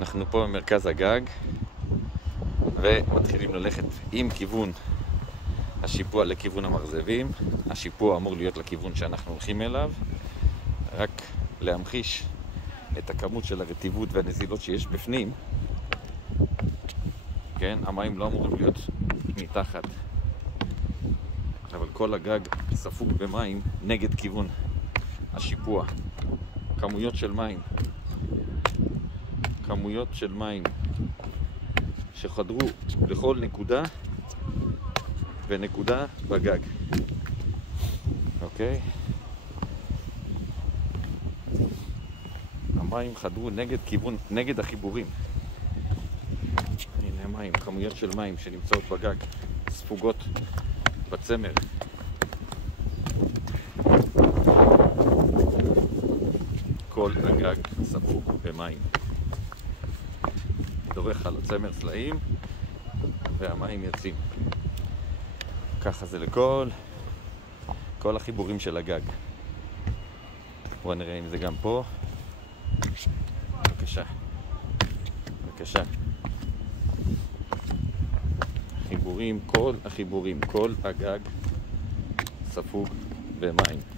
אנחנו פה במרכז הגג ומתחילים ללכת עם כיוון השיפוע לכיוון המרזבים. השיפוע אמור להיות לכיוון שאנחנו הולכים אליו, רק להמחיש את הכמות של הרטיבות והנזילות שיש בפנים. כן, המים לא אמורים להיות מתחת, אבל כל הגג ספוג במים נגד כיוון השיפוע. כמויות של מים שחדרו לכל נקודה ונקודה בגג. אוקיי? המים חדרו נגד החיבורים. הנה מים, כמויות של מים שנמצאות בגג, ספוגות בצמר. כל הגג ספוג במים. דורך על הצמר סלעים והמים יוצאים. ככה זה לכל החיבורים של הגג. בואו נראה אם זה גם פה. בבקשה. כל החיבורים, כל הגג ספוג במים.